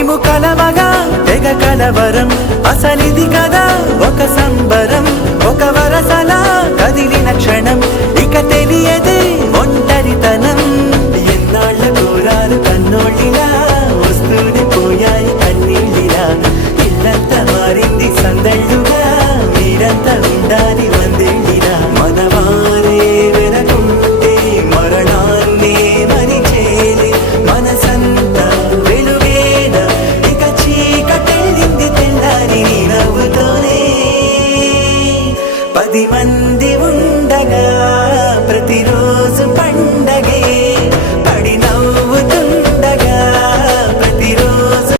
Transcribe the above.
మేము కలవగా తెగ కలవరం అసలిది కదా ఒక సంబరం ఒక వరసలా కదిలిన క్షణం